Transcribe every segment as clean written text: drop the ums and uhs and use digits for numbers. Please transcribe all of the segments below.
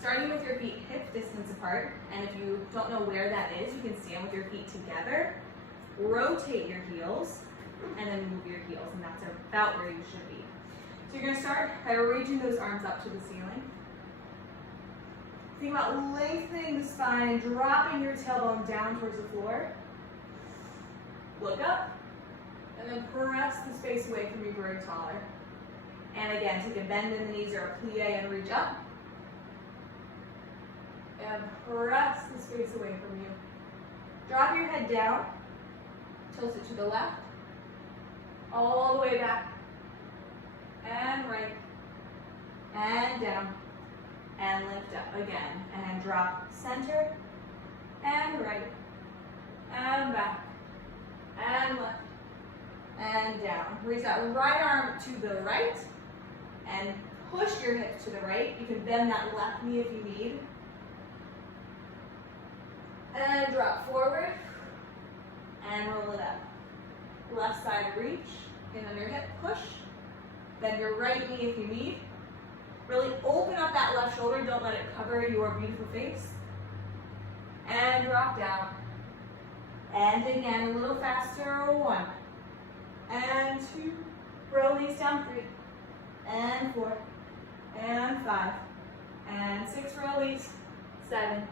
Starting with your feet hip distance apart, and if you don't know where that is, you can stand with your feet together, rotate your heels, and then move your heels, and that's about where you should be. So you're gonna start by reaching those arms up to the ceiling. Think about lengthening the spine, dropping your tailbone down towards the floor. Look up, and then press the space away from you, growing taller. And again, take a bend in the knees or a plie and reach up. And press the space away from you. Drop your head down, tilt it to the left, all the way back, and right, and down, and lift up again, and drop center, and right, and back, and left, and down. Raise that right arm to the right, and push your hips to the right. You can bend that left knee if you need. And drop forward, and roll it up. Left side reach, in under hip, push. Bend your right knee if you need. Really open up that left shoulder, don't let it cover your beautiful face. And drop down. And again, a little faster, 1. And 2, release down, 3. And 4. And 5. And 6, release, 7.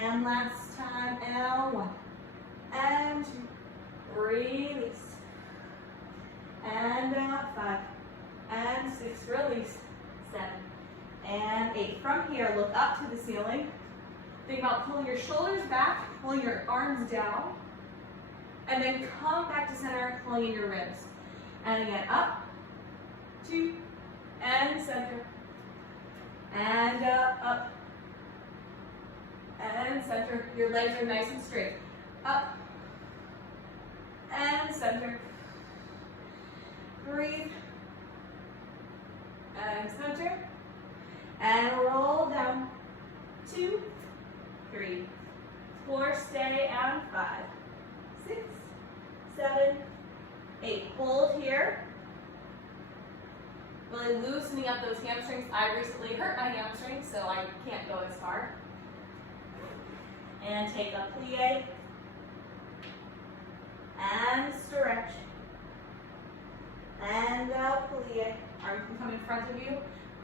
And last time, and 1. And 2, release. And 5. And 6, release, 7. And 8. From here, look up to the ceiling. Think about pulling your shoulders back, pulling your arms down, and then come back to center, pulling in your ribs. And again, up, 2, and center, and up, and center. Your legs are nice and straight. Up, and center. Breathe, and center, and roll down. 2, 3, 4, stay, and 5, 6, 7, 8. Hold here. Really loosening up those hamstrings. I recently hurt my hamstrings, so I can't go as far. And take a plie. And stretch. And a plie. Arm can come in front of you.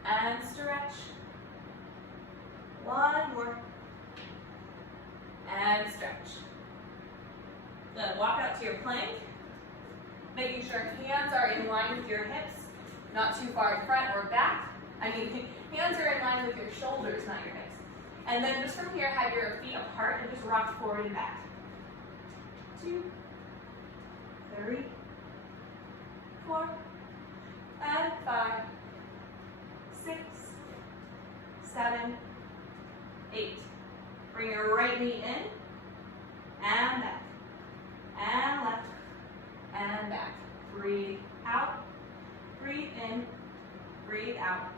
And stretch. 1 more. And stretch. Then walk out to your plank. Making sure hands are in line with your hips. Not too far in front or back. I mean, hands are in line with your shoulders, not your hips. And then just from here, have your feet apart and just rock forward and back. 2, 3, 4, and 5, 6, 7, 8. Bring your right knee in, and back, and left, and back. Breathe out, breathe in, breathe out.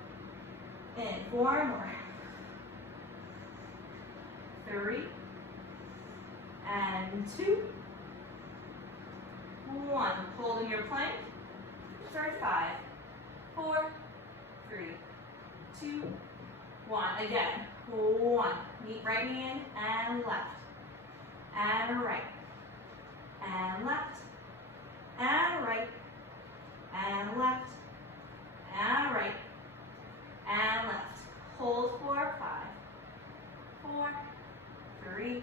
In, 4 more. 3, and 2, 1. Hold in your plank. Start 5, 4, 3, 2, 1. Again, 1. Right knee in and left, and right, and left, and right, and left, and right, and left. Hold for 5, 4, 3,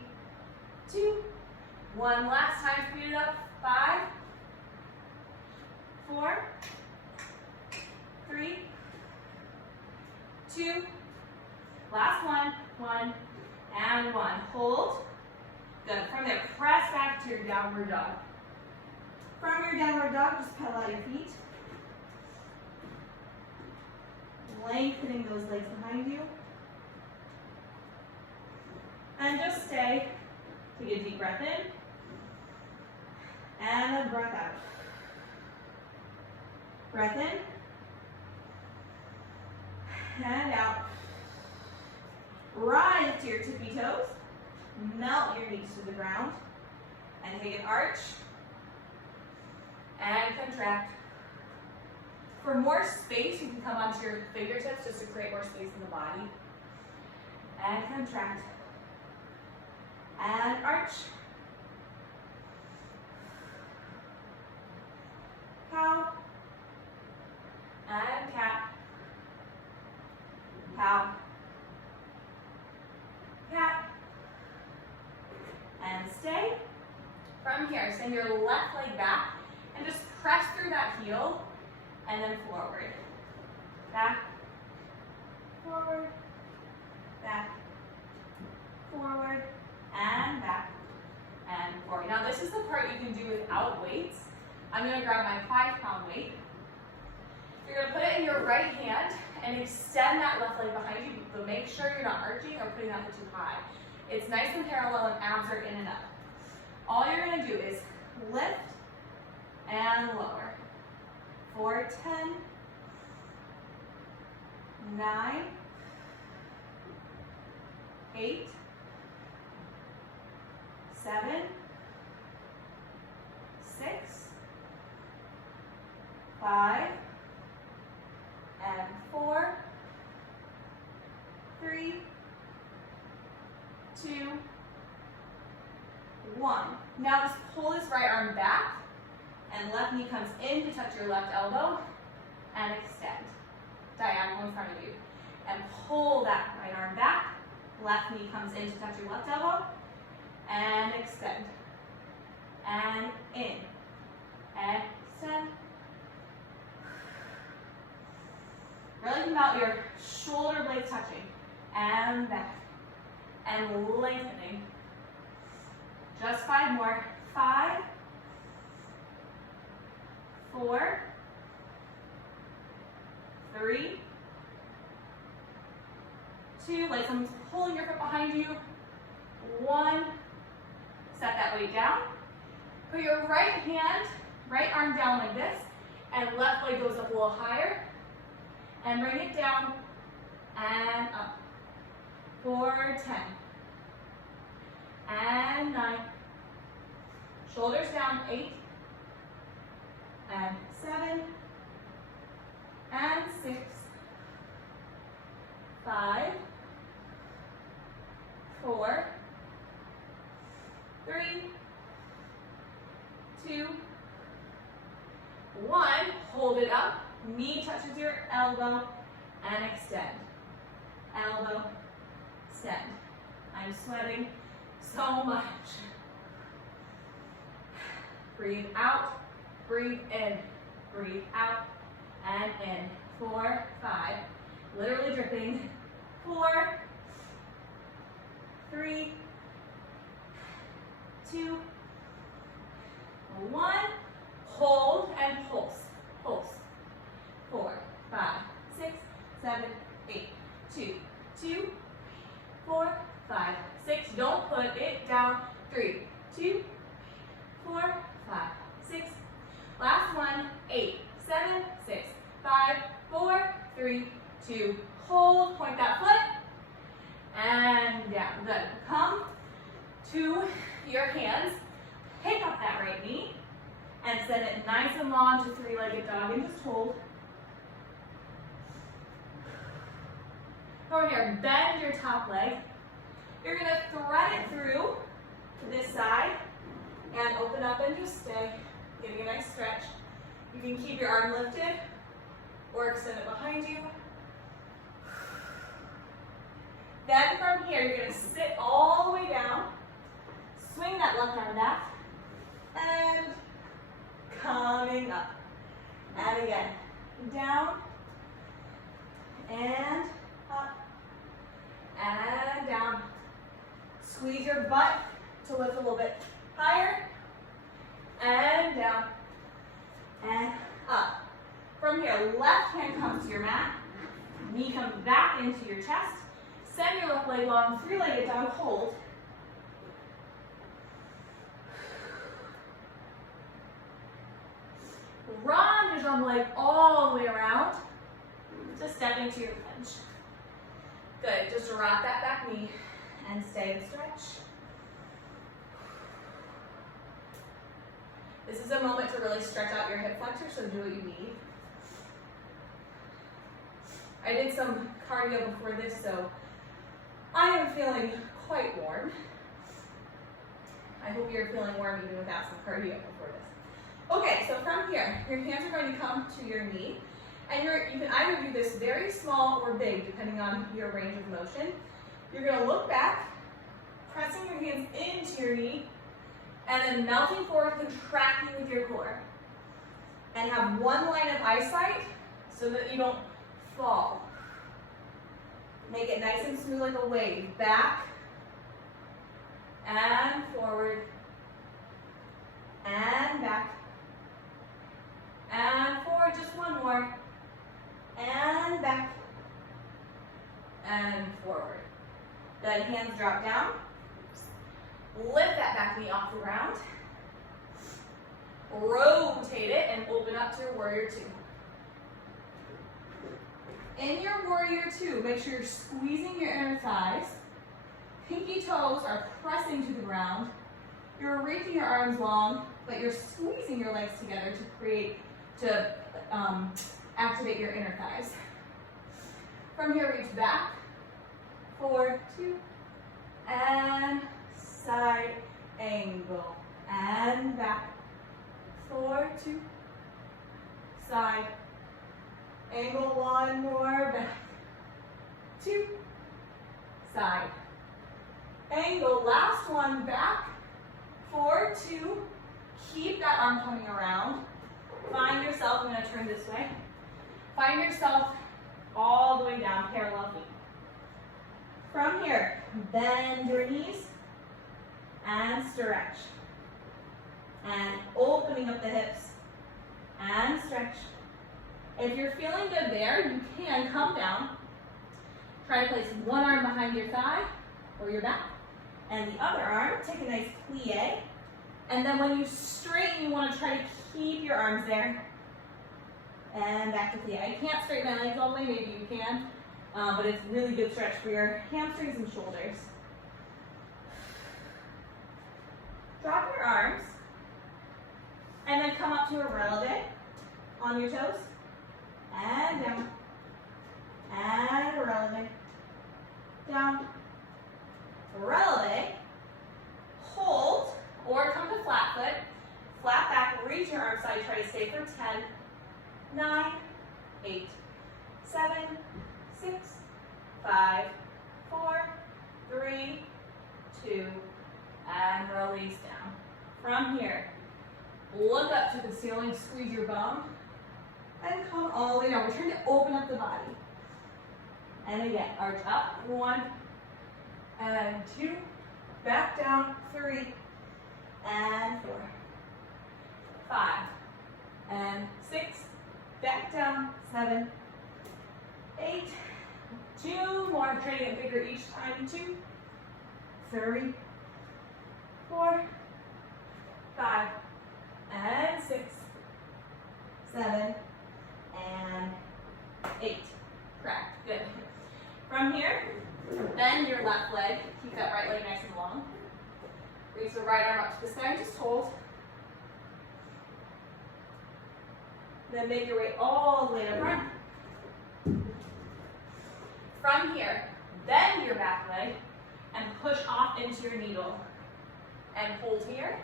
2, 1. Last time, speed it up. 5, 4, 3, 2, last one, 1, and 1. Hold. Good. From there, press back to your downward dog. From your downward dog, just pedal out your feet. Lengthening those legs behind you. And just stay. Take a deep breath in. And a breath out. Breath in. And out. Rise to your tippy toes. Melt your knees to the ground. And take an arch. And contract. For more space, you can come onto your fingertips just to create more space in the body. and contract, and arch, cow, and cat, cow, cat, and stay. From here, send your left leg back and just press through that heel and then forward. Back, forward, back, forward, and back, and forward. Now this is the part you can do without weights. I'm gonna grab my 5-pound weight. You're gonna put it in your right hand and extend that left leg behind you, but make sure you're not arching or putting that too high. It's nice and parallel and abs are in and up. All you're gonna do is lift and lower. 4, 10, 9, 8, 7, 6, 5, and 4, 3, 2, 1. Now just pull this right arm back and left knee comes in to touch your left elbow and extend. Diagonal in front of you. And pull that right arm back. Left knee comes in to touch your left elbow and extend. And in. Extend. Really think about your shoulder blades touching. And back. And lengthening. Just 5 more. 5, 4, 3, 2, like someone's pulling your foot behind you. 1, set that weight down. Put your right hand, right arm down like this, and left leg goes up a little higher. And bring it down and up. 4, 10. And 9. Shoulders down, 8. And 7. And 6. 5. 4. 3. 2. 1. Hold it up. Knee touches your elbow and extend. Elbow, extend. I'm sweating so much. Breathe out, breathe in, breathe out, and in. 4, 5, literally dripping. 4, 3, 2, 1. Hold and pulse, pulse. 4, 5, 6, 7, 8, 2, 2, 4, 5, 6. Don't put it down. 3, 2, 4, 5, 6. Last one. 8, 7, 6, 5, 4, 3, 2. Hold. Point that foot and down. Good. Come to your hands. Pick up that right knee and send it nice and long to 3-legged dog and just hold. Over here, bend your top leg. You're gonna thread it through to this side and open up and just stay. Getting a nice stretch. You can keep your arm lifted or extend it behind you. Then from here, you're gonna sit all the way down, swing that left arm back, and coming up. And again, down, and up, and down. Squeeze your butt to lift a little bit higher, and down, and up. From here, left hand comes to your mat, knee comes back into your chest, send your left leg long, 3-legged dog, hold. Run your jump leg all the way around to step into your lunge. Good, just rock that back knee and stay and stretch. This is a moment to really stretch out your hip flexor, so do what you need. I did some cardio before this, so I am feeling quite warm. I hope you're feeling warm even without some cardio before this. Okay, so from here, your hands are going to come to your knee, and you can either do this very small or big, depending on your range of motion. You're going to look back, pressing your hands into your knee, and then melting forward, contracting with your core. And have one line of eyesight so that you don't fall. Make it nice and smooth like a wave. Back, and forward, and back, and forward, just one more, and back, and forward. Then hands drop down, lift that back knee off the ground, rotate it, and open up to your warrior two. In your warrior two, make sure you're squeezing your inner thighs. Pinky toes are pressing to the ground. You're reaching your arms long, but you're squeezing your legs together to activate your inner thighs. From here, reach back, forward, two, and side angle, and back, forward, two, side, angle, one more, back, two, side, angle, last one, back, forward, two, keep that arm coming around, find yourself, I'm going to turn this way, find yourself all the way down, parallel feet. From here, bend your knees and stretch. And opening up the hips and stretch. If you're feeling good there, you can come down. Try to place one arm behind your thigh or your back, and the other arm, take a nice plie. And then when you straighten, you want to try to keep your arms there. And back to plie. I can't straighten my legs all the way, maybe you can, but it's a really good stretch for your hamstrings and shoulders. Drop your arms, and then come up to a releve on your toes, and down, and releve, down, releve, hold, or come to flat foot, flat back, reach your arm side, try to stay for 10, 9, 8, 7, 6, 5, 4, 3, 2, and release down. From here, look up to the ceiling, squeeze your bum, and come all the way down. We're trying to open up the body. And again, arch up, 1, and 2, back down, 3, and 4, 5, and 6, back down, 7, 8, 2 more, trying to get bigger each time, 2, 3, 4, 5, and 6, 7, and 8. Correct. Good. From here, bend your left leg. Keep that right leg nice and long. Reach the right arm up to the sky. Just hold. Then make your way all the way to the front. From here, bend your back leg and push off into your needle. And hold here.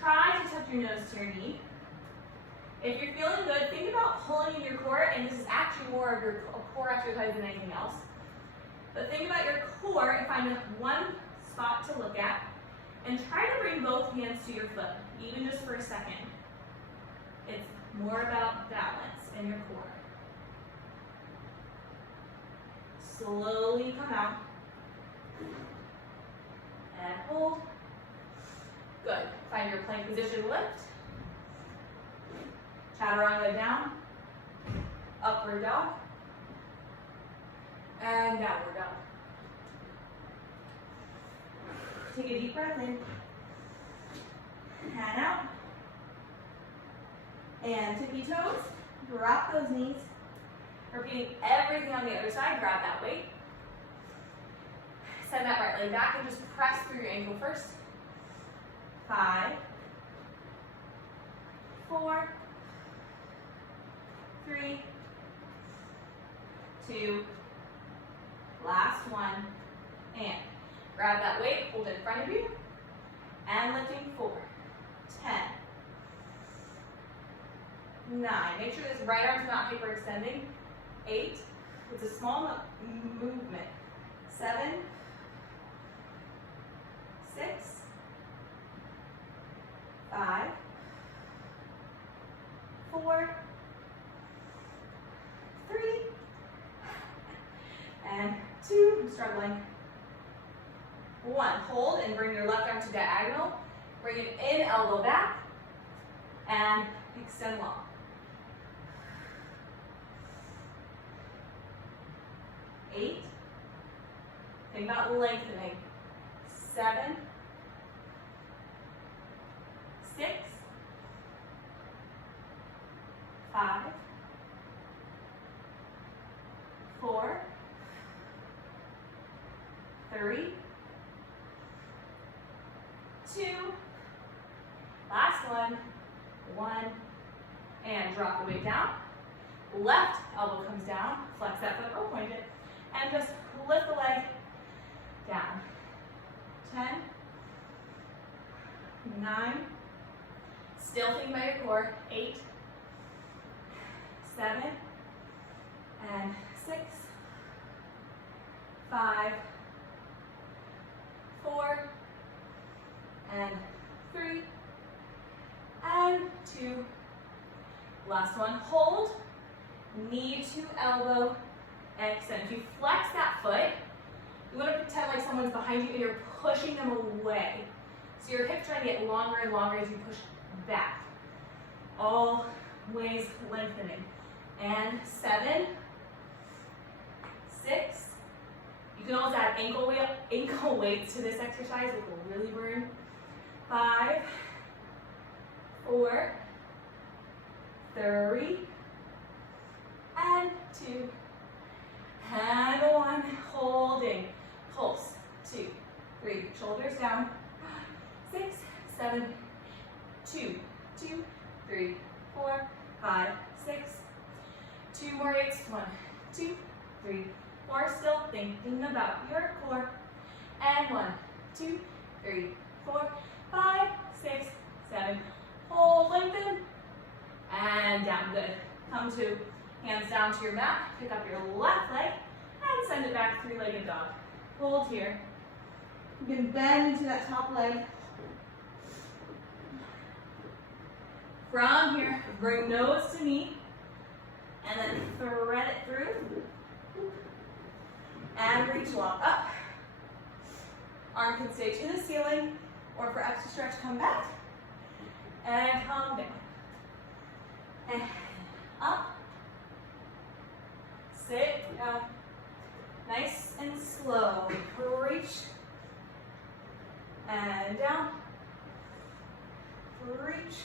Try to tuck your nose to your knee. If you're feeling good, think about pulling in your core, and this is actually more of your core exercise than anything else. But think about your core and find one spot to look at, and try to bring both hands to your foot, even just for a second. It's more about balance in your core. Slowly come out. And hold. Good. Find your plank position, lift. Chaturanga down. Upward dog. And downward dog. Take a deep breath in. And out. And tippy toes. Drop those knees. Repeating everything on the other side. Grab that weight. Send that right leg back and just press through your ankle first. 5, 4, 3, 2, last last one, and grab that weight, hold it in front of you, and lifting 4, 10, 9, make sure this right arm's not hyperextending, 8, it's a small movement, 7, 6, 5, 4, 3, and 2, I'm struggling. 1, hold and bring your left arm to diagonal, bring it in, elbow back, and extend long. 8, think about lengthening. 7, 6, 5, 4, 3, 2, last one, 1, and drop the weight down. Left elbow comes down, flex that foot or point it, and just lift the leg down. 10, 9, still think about your core, 8, 7, and 6, 5, 4, and 3, and 2, last one, hold, knee to elbow, and extend. If you flex that foot, you want to pretend like someone's behind you and you're pushing them away. So your hips trying to get longer and longer as you push back. Always lengthening. And 7, 6, you can always add ankle weights to this exercise, it will really burn. 5, 4, 3, and 2, and 1, holding, pulse, 2, 3, shoulders down, 6, 7, 2, 2, 3, 4, 5, 6, 2 more hits, 1, 2, 3, 4, still thinking about your core, and 1, 2, 3, 4, 5, 6, 7, hold, lengthen, and down, good. Come to hands down to your mat, pick up your left leg, and send it back, 3-legged dog. Hold here. You can bend into that top leg. From here, bring nose to knee, and then thread it through, and reach long up. Arm can stay to the ceiling, or for extra stretch, come back, and come down, and up, sit down, nice and slow, reach, and down, reach,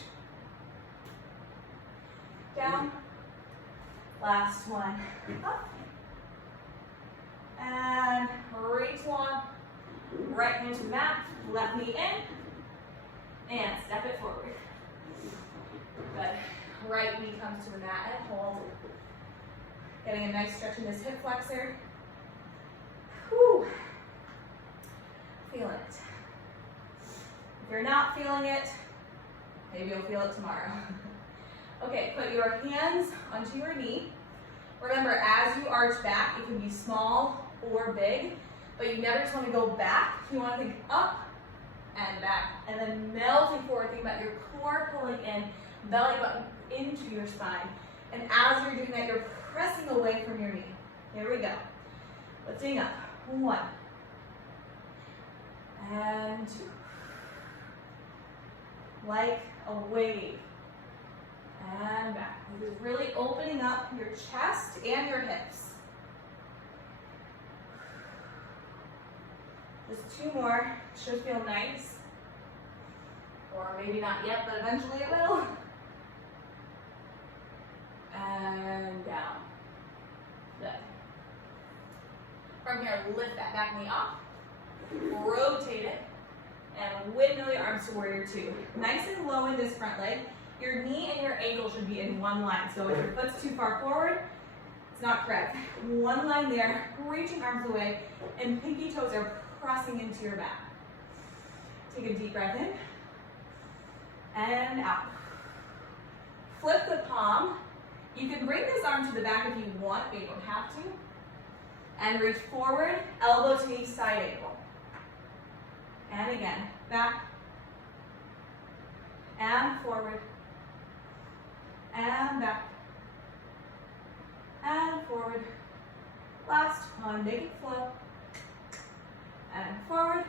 down, last one, up, and reach long, right hand to the mat, left knee in, and step it forward. Good. Right knee comes to the mat and hold. Getting a nice stretch in this hip flexor. Whew. Feeling it. If you're not feeling it, maybe you'll feel it tomorrow. Okay, put your hands onto your knee. Remember, as you arch back, it can be small or big, but you never just want to go back. You want to think up and back, and then melting forward. Think about your core pulling in, belly button into your spine. And as you're doing that, you're pressing away from your knee. Here we go. Lifting up. 1. And 2. Like a wave. And back. This is really opening up your chest and your hips. Just 2 more. Should feel nice. Or maybe not yet, but eventually it will. And down. Good. From here, lift that back knee up. Rotate it. And windmill your arms to warrior 2. Nice and low in this front leg. Your knee and your ankle should be in one line. So if your foot's too far forward, It's not correct. One line there, reaching arms away, and pinky toes are pressing into your back. Take a deep breath in, and out. Flip the palm. You can bring this arm to the back if you want, but you don't have to. And reach forward, elbow to knee, side ankle. And again, back, and forward, and back, and forward. Last one, make it flow. And forward.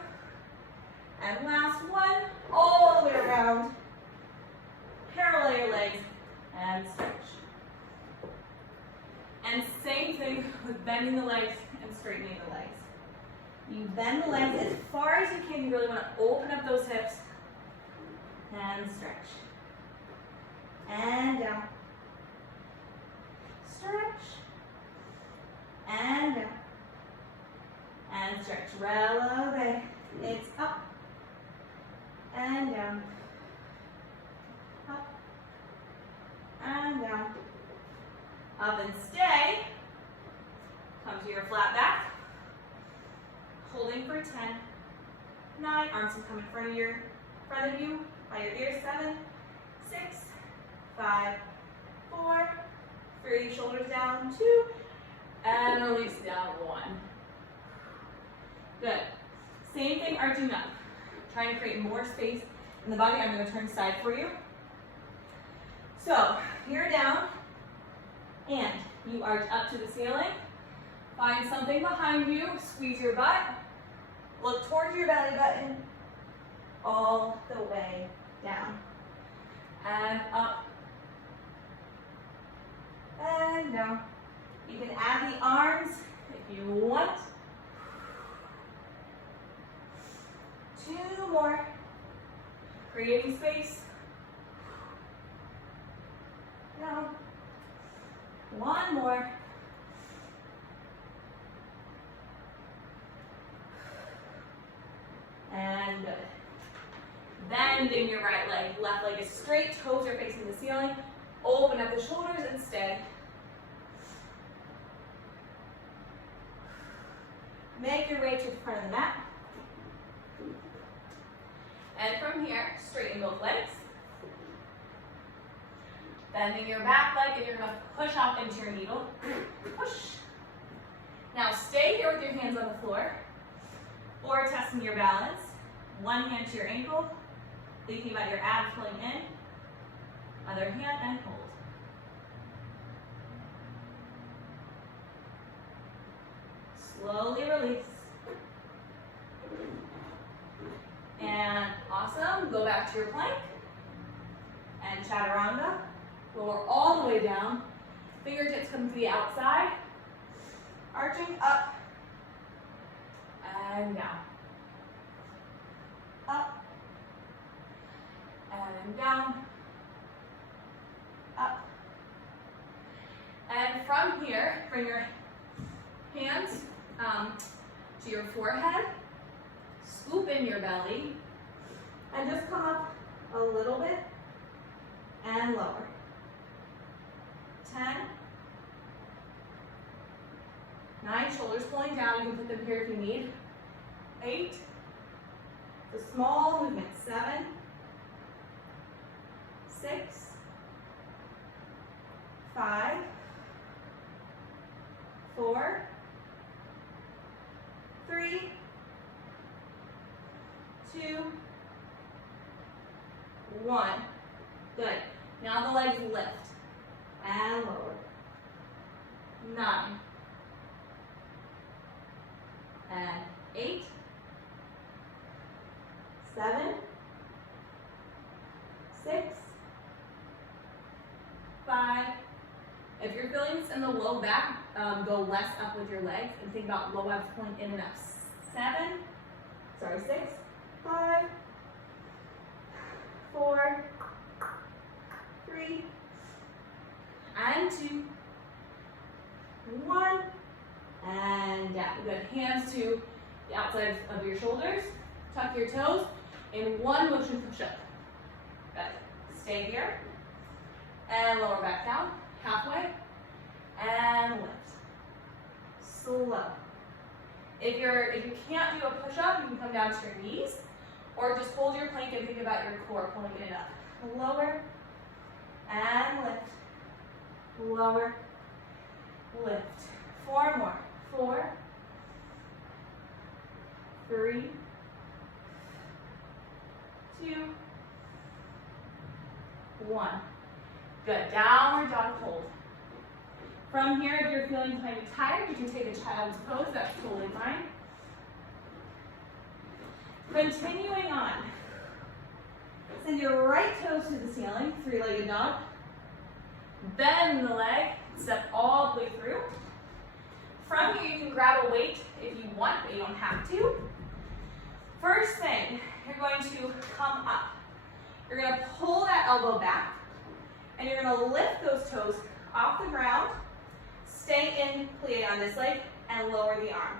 And last one, all the way around. Parallel your legs and stretch. And same thing with bending the legs and straightening the legs. You bend the legs as far as you can. You really want to open up those hips and stretch. And down. Stretch. And down. And stretch. Releve. It's up. And down. Up. And down. Up and stay. Come to your flat back. Holding for 10, 9, arms can come in front of you by your ears, 7, 6, 5, 4, 3, shoulders down, 2, and release down, 1. Good. Same thing, arching up. Trying to create more space in the body. I'm going to turn side for you. So, you're down, and you arch up to the ceiling. Find something behind you, squeeze your butt. Look towards your belly button, all the way down. And up, and down. You can add the arms if you want. 2 more. Creating space. Down. 1 more. And good. Bending your right leg, left leg is straight, toes are facing the ceiling. Open up the shoulders and stay. Make your way to the front of the mat. And from here, straighten both legs. Bending your back leg, and you're going to push off into your needle. Push. Now stay here with your hands on the floor. Or testing your balance. One hand to your ankle, thinking about your abs pulling in. Other hand and hold. Slowly release. And awesome. Go back to your plank. And chaturanga. Lower all the way down. Fingertips come to the outside. Arching up. And down. Up. And down. Up. And from here, bring your hands to your forehead. Scoop in your belly. And just come up a little bit and lower. 10. 9, shoulders pulling down. You can put them here if you need. 8. The small movement. 7. 6. 5. 4. 3. 2. 1. Good. Now the legs lift. And lower. 9. And 8. 7. 6. 5. If you're feeling this in the low back, go less up with your legs and think about low abs pulling in and up. 6. 5. 4. 3. And 2. 1. And down. Good. Hands to the outside of your shoulders. Tuck your toes. In one motion, push up. Good. Stay here. And lower back down. Halfway. And lift. slow. If you can't do a push-up, you can come down to your knees, or just hold your plank and think about your core pulling it up. Lower and lift. Lower, lift. 4 more. 4, 3, 2, 1. Good. Downward dog hold. From here, if you're feeling kind of tired, you can take a child's pose. That's totally fine. Continuing on. Send your right toes to the ceiling, 3-legged dog. Bend the leg, step all the way through. From here, you can grab a weight if you want, but you don't have to. First thing, you're going to come up. You're going to pull that elbow back, and you're going to lift those toes off the ground, stay in plie on this leg, and lower the arm.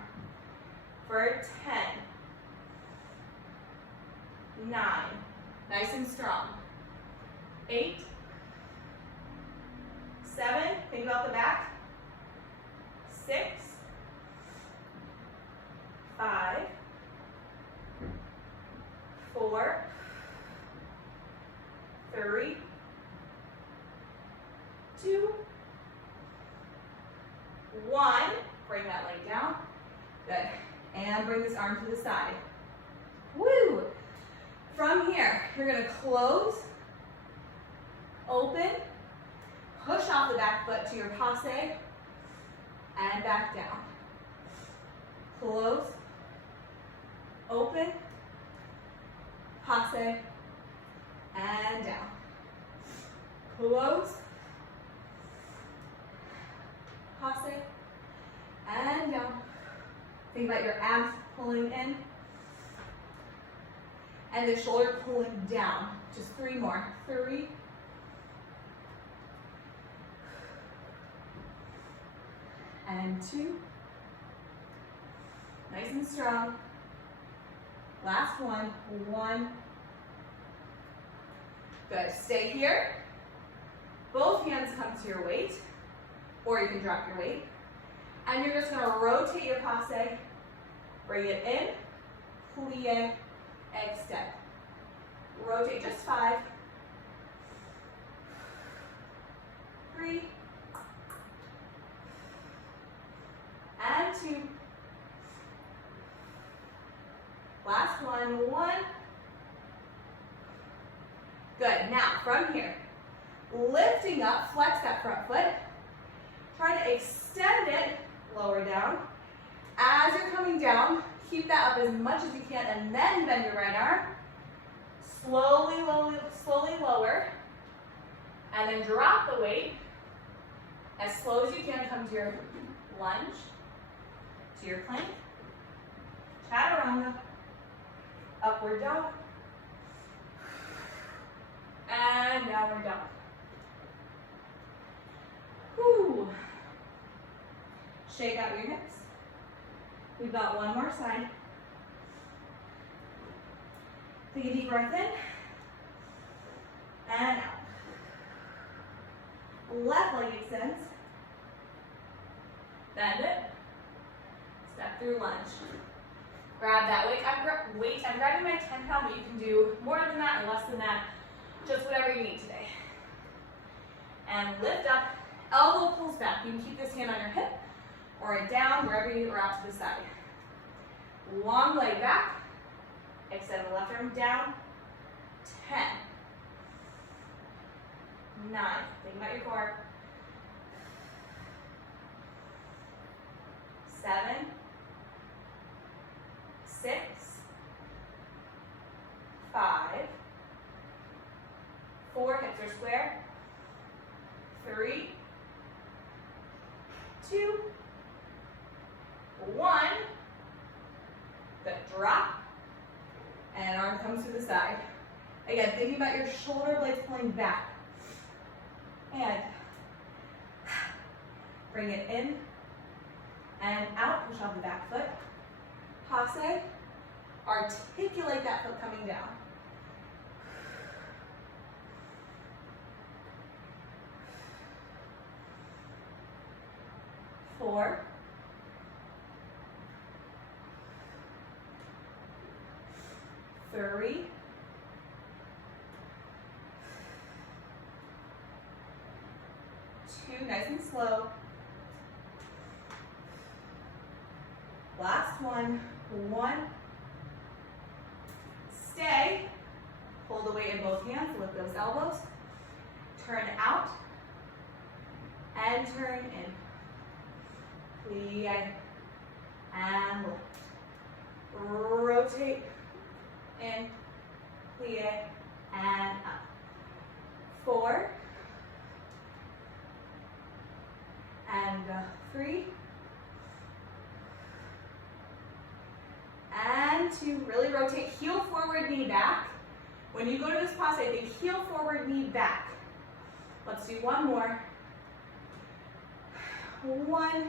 For 10, 9, nice and strong, 8, 7, think about the back, 6, 5, 4, 3, 2, 1. Bring that leg down. Good. And bring this arm to the side. Woo! From here, you're going to close, open, push off the back foot to your passe, and back down. Close, open, passe, and down. Close, passe, and down. Think about your abs pulling in, and the shoulder pulling down. Just 3 more. 3, and 2. Nice and strong. Last one. 1. Good. Stay here. Both hands come to your weight, or you can drop your weight. And you're just going to rotate your passe. Bring it in, plie, extend. Rotate just 5, 3, and 2. Last one, 1. Good. Now, from here, lifting up, flex that front foot. Try to extend it, lower down. As you're coming down, keep that up as much as you can, and then bend your right arm. Slowly lower, and then drop the weight. As slow as you can, come to your lunge, to your plank, chaturanga, upward dog, and downward dog. Whew. Shake out your hips. We've got one more side. Take a deep breath in, and out. Left leg extends. Bend it. Step through lunge. Grab that weight. I'm grabbing my 10-pound, but you can do more than that or less than that. Just whatever you need today. And lift up. Elbow pulls back. You can keep this hand on your hip or it down, wherever you are out to the side. Long leg back. Extend the left arm down. 10, 9, think about your core. 7, 6, 5, 4, hips are square. 3, 2, 1. Good. Drop. And arm comes to the side. Again, thinking about your shoulder blades pulling back. And bring it in and out. Push off the back foot. Passe. Articulate that foot coming down. 4, 3, 2, nice and slow. Last one, 1. Stay. Hold the weight in both hands, lift those elbows. Turn out and turn in. Plie and lift. Rotate in, plie and up. 4 and 3 and 2. Really rotate, heel forward, knee back. When you go to this pause, I think heel forward, knee back. Let's do one more. 1.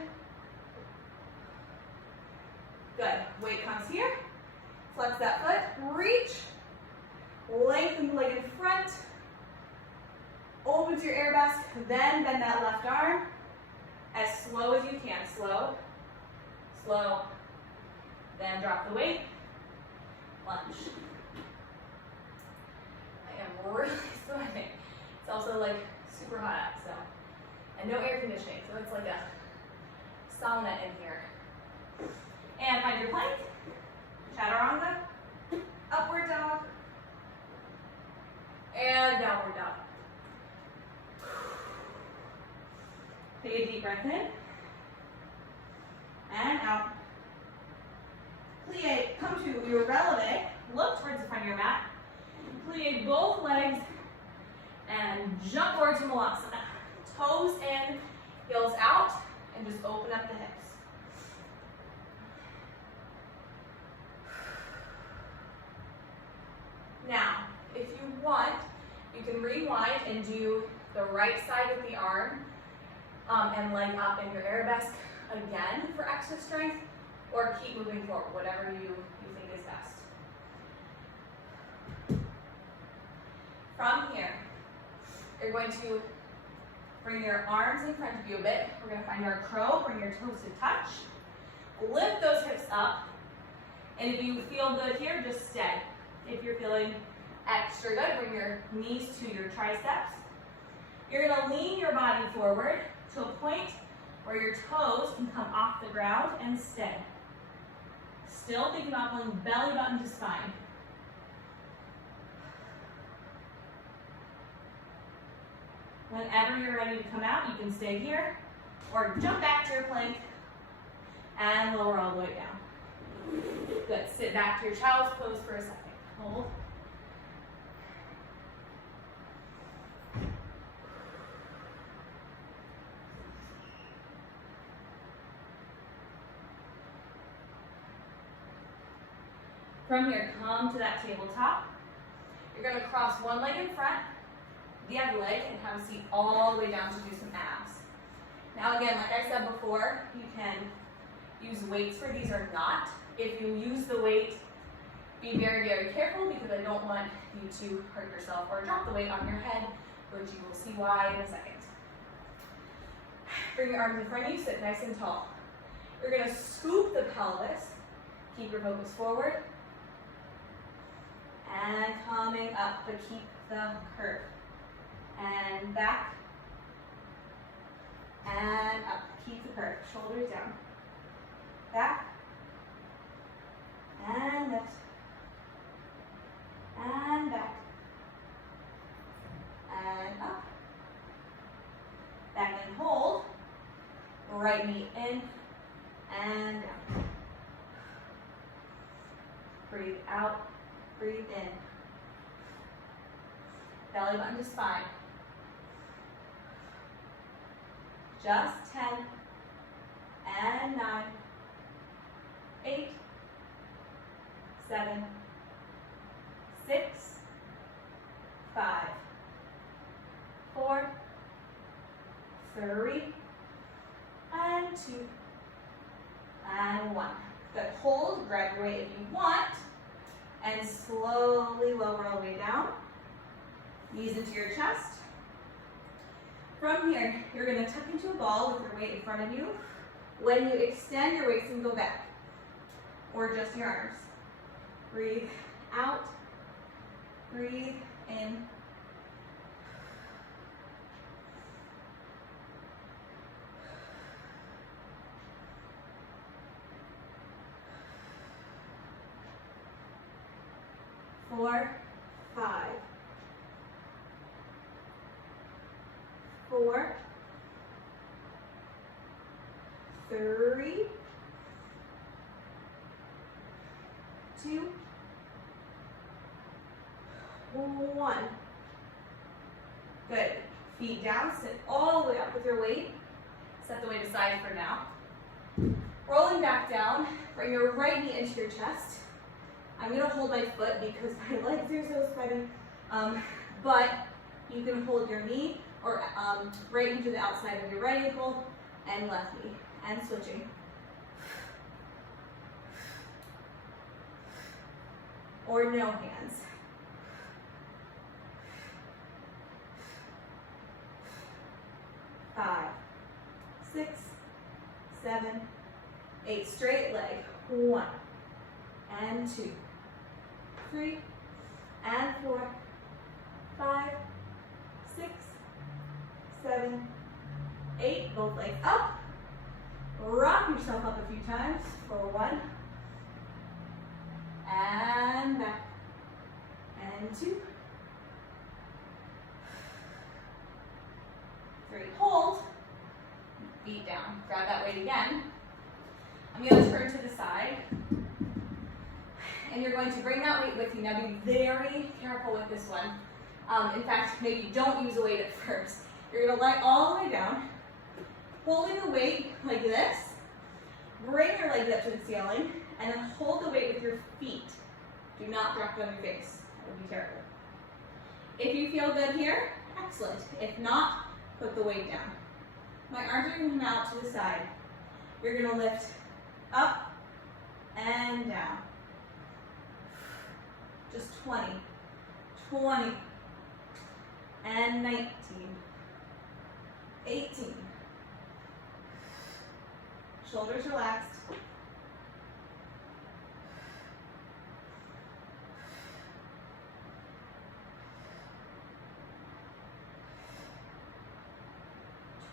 Good. Weight comes here. Flex that foot. Reach. Lengthen the leg in front. Open to your arabesque. Then bend that left arm as slow as you can. Slow. Slow. Then drop the weight. Lunge. I am really sweating. It's also like super hot out, so. And no air conditioning, so it's like a sauna in here. And find your plank, chaturanga, upward dog, and downward dog. Take a deep breath in, and out. Plie, come to your releve, look towards the front of your mat. Plie both legs, and jump forward to Malasana. Toes in, heels out, and just open up the hips. Now, if you want, you can rewind and do the right side of the arm and leg up in your arabesque again for extra strength, or keep moving forward, whatever you think is best. From here, you're going to bring your arms in front of you a bit. We're going to find our crow, bring your toes to touch. Lift those hips up, and if you feel good here, just stay. If you're feeling extra good, bring your knees to your triceps. You're going to lean your body forward to a point where your toes can come off the ground and stay. Still think about pulling belly button to spine. Whenever you're ready to come out, you can stay here or jump back to your plank and lower all the way down. Good. Sit back to your child's pose for a second. Hold. From here, come to that tabletop. You're going to cross one leg in front, the other leg, and have a seat all the way down to do some abs. Now again, like I said before, you can use weights for these or not. If you use the weight, be very, very careful because I don't want you to hurt yourself or drop the weight on your head, which you will see why in a second. Bring your arms in front of you, sit nice and tall. You're going to scoop the pelvis, keep your focus forward, and coming up, but keep the curve. And back, and up, keep the curve, shoulders down. Back, and lift, and back, and up. Back and hold, right knee in, and down. Breathe out, breathe in. Belly button to spine. Just 10, and 9, 8, 7, 6, 5, 4, 3, and 2, and 1. Good. Hold, grab your weight if you want, and slowly lower all the way down. Knees into your chest. From here, you're going to tuck into a ball with your weight in front of you. When you extend your waist and go back, or just your arms. Breathe out. Breathe in. Four, 5, 4, 3, 2, 1. Good. Feet down, sit all the way up with your weight. Set the weight aside for now. Rolling back down, bring your right knee into your chest. I'm gonna hold my foot because my legs are so sweaty, but you can hold your knee or right into the outside of your right ankle and left knee, and switching. Or no hands. Five, 6, 7, 8. Straight leg. 1 and 2, 3 and 4, 5, 6, 7, 8. Both legs up. Rock yourself up a few times for 1 and back and 2, 3. Hold. Feet down. Grab that weight again. I'm going to turn to the side. And you're going to bring that weight with you. Now be very careful with this one. In fact, maybe don't use a weight at first. You're going to lie all the way down, holding the weight like this. Bring your legs up to the ceiling, and then hold the weight with your feet. Do not drop it on your face. That would be terrible. If you feel good here, excellent. If not, put the weight down. My arms are going to come out to the side. You're going to lift up and down. Just 20, 20, and 19, 18. Shoulders relaxed.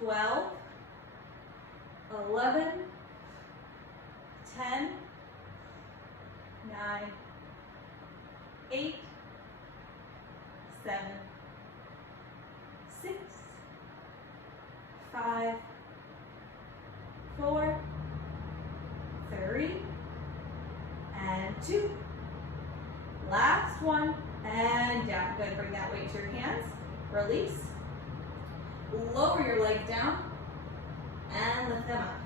12, 11, 10, 9, 8, 7, 6, 5, 4, 3, and 2. Last one, and down. Good, bring that weight to your hands. Release. Lower your legs down, and lift them up.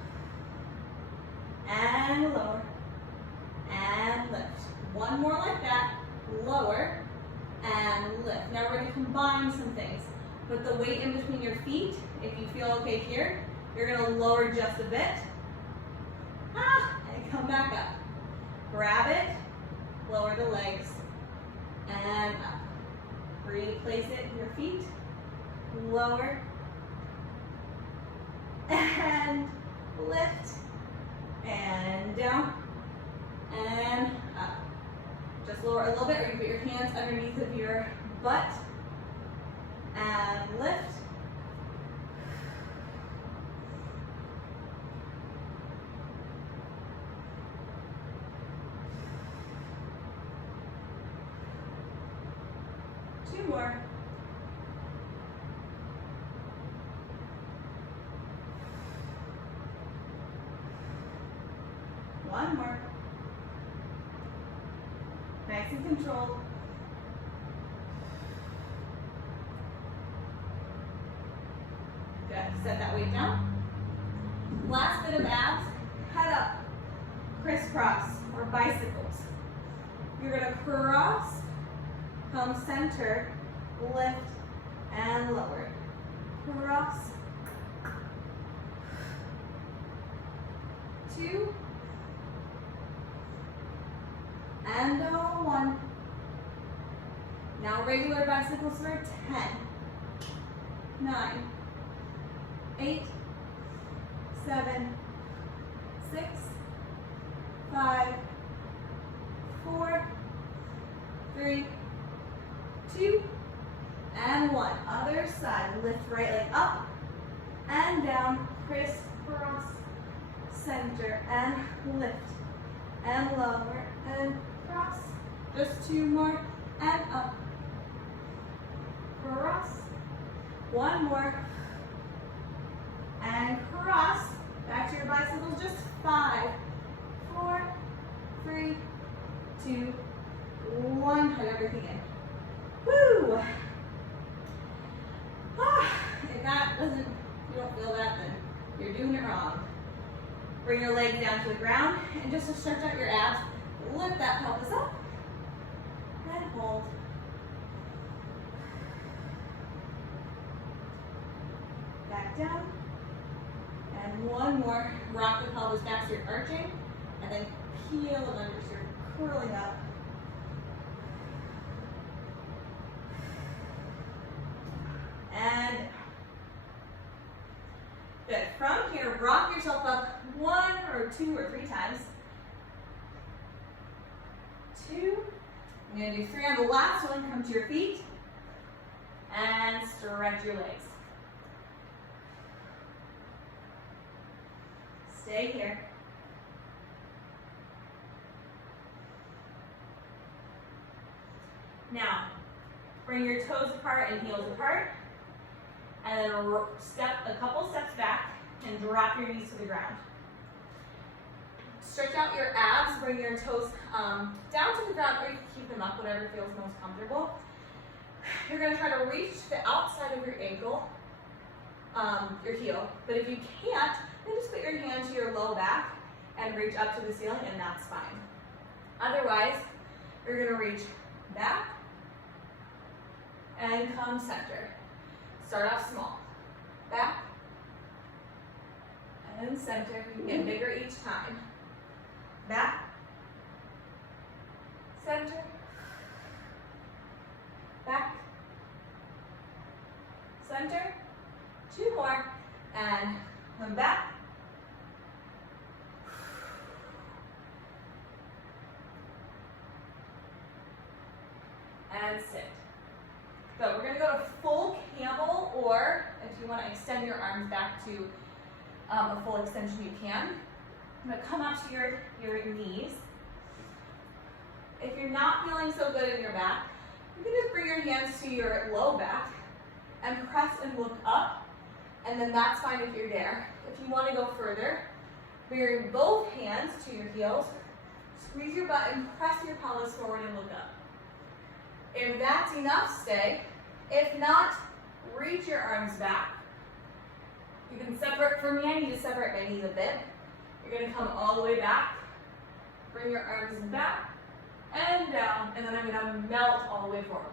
And lower, and lift. One more like that. Lower, and lift. Now we're going to combine some things. Put the weight in between your feet. If you feel okay here, you're going to lower just a bit. And come back up. Grab it, lower the legs, and up. Replace it in your feet. Lower, and lift, and down, and up. Just lower a little bit, or you can put your hands underneath of your butt, and lift. Two more. One more. Nice and controlled. Good. Set that weight down. Last bit of abs. Head up. Crisscross or bicycles. You're going to cross, come center, lift, and lower. Cross. 2. And 1. Now regular bicycles for 10, 9, 8, 7, 6, 5, 4, 3, 2, and 1. Other side. Lift right leg up and down. Crisscross. Center and lift. And lower and cross. Just 2 more and up. Cross. 1 more. And cross. Back to your bicycles. Just 5, 4, 3, 2, 1. Hug everything in. Woo! If that doesn't, you don't feel that, then you're doing it wrong. Bring your legs down to the ground, and just to stretch out your abs, lift that pelvis up, and hold. Back down, and 1 more. Rock the pelvis back so you're arching, and then peel it under so you're curling up. And good. From here, rock yourself up 1 or 2 or 3 times. 2. I'm going to do 3 on the last one. Come to your feet and stretch your legs. Stay here. Now, bring your toes apart and heels apart. And then step a couple steps back and drop your knees to the ground. Stretch out your abs, bring your toes down to the ground, or you can keep them up, whatever feels most comfortable. You're going to try to reach the outside of your ankle, your heel. But if you can't, then just put your hand to your low back and reach up to the ceiling, and that's fine. Otherwise, you're going to reach back and come center. Start off small. Back and center. You get bigger each time. Back, center, back, center. 2 more, and come back. And sit. So we're going to go to full camel, or if you want to extend your arms back to a full extension, you can. I'm going to come up to your knees. If you're not feeling so good in your back, you can just bring your hands to your low back and press and look up, and then that's fine if you're there. If you want to go further, bring both hands to your heels, squeeze your butt and press your pelvis forward and look up. If that's enough, stay. If not, reach your arms back. You can separate, for me, I need to separate my knees a bit. You're going to come all the way back. Bring your arms back and down, and then I'm going to melt all the way forward.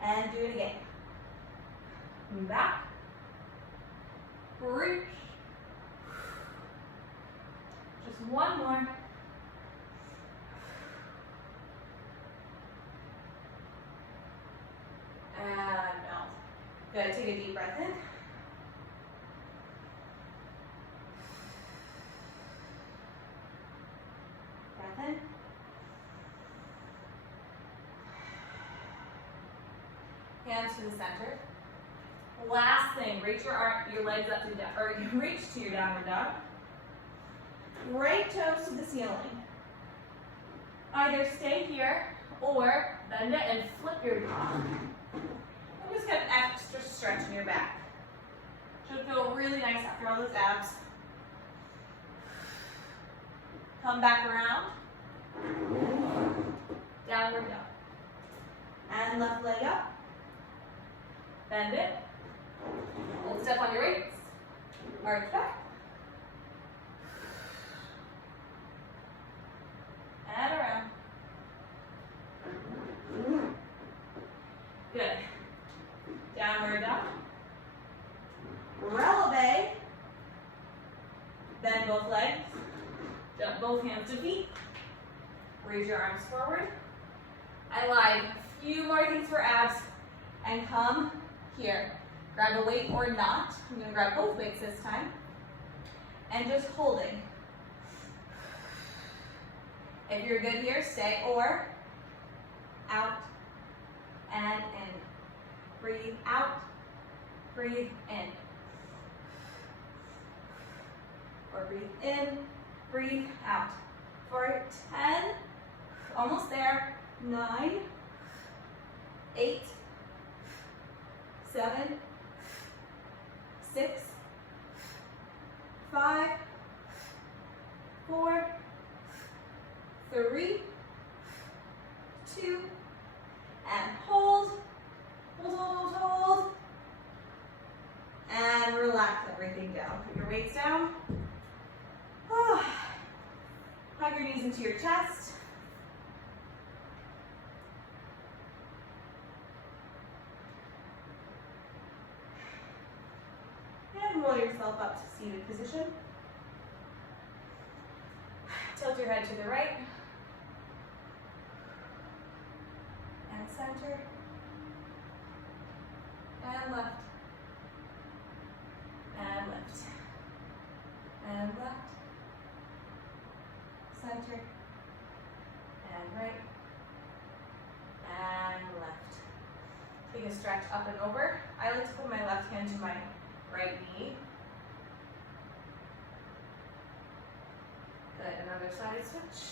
And do it again. Back. Reach. Just 1 more. And melt. Good. Take a deep breath in. Breath in. Hands to the center. Last thing, reach your legs up to the down, or you reach to your downward dog. Right toes to the ceiling. Either stay here or bend it and flip your dog. And just get an extra stretch in your back. Should feel really nice after all those abs. Come back around. Downward dog. And left leg up. Bend it. Hold step on your weights. Arch back. And around. Good. Downward dog. Releve. Bend both legs. Jump both hands to feet. Raise your arms forward. I lied. A few more things for abs. And come here. Grab a weight or not. I'm going to grab both weights this time. And just holding. If you're good here, stay, or out, and in. Breathe out, breathe in. Or breathe in, breathe out. For 10, almost there, 9, 8, 7, 6, 5, 4, 3, 2, and hold, hold, hold, hold, and relax everything down. Put your weights down. Hug your knees into your chest. And roll yourself up to seated position. Tilt your head to the right. And center. And left. And lift. And left. Center. And right. And left. Take a stretch up and over. I like to put my left hand to my right knee. Good, another side switch.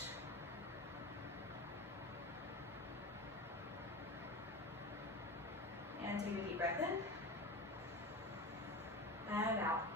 And take a deep breath in. And out.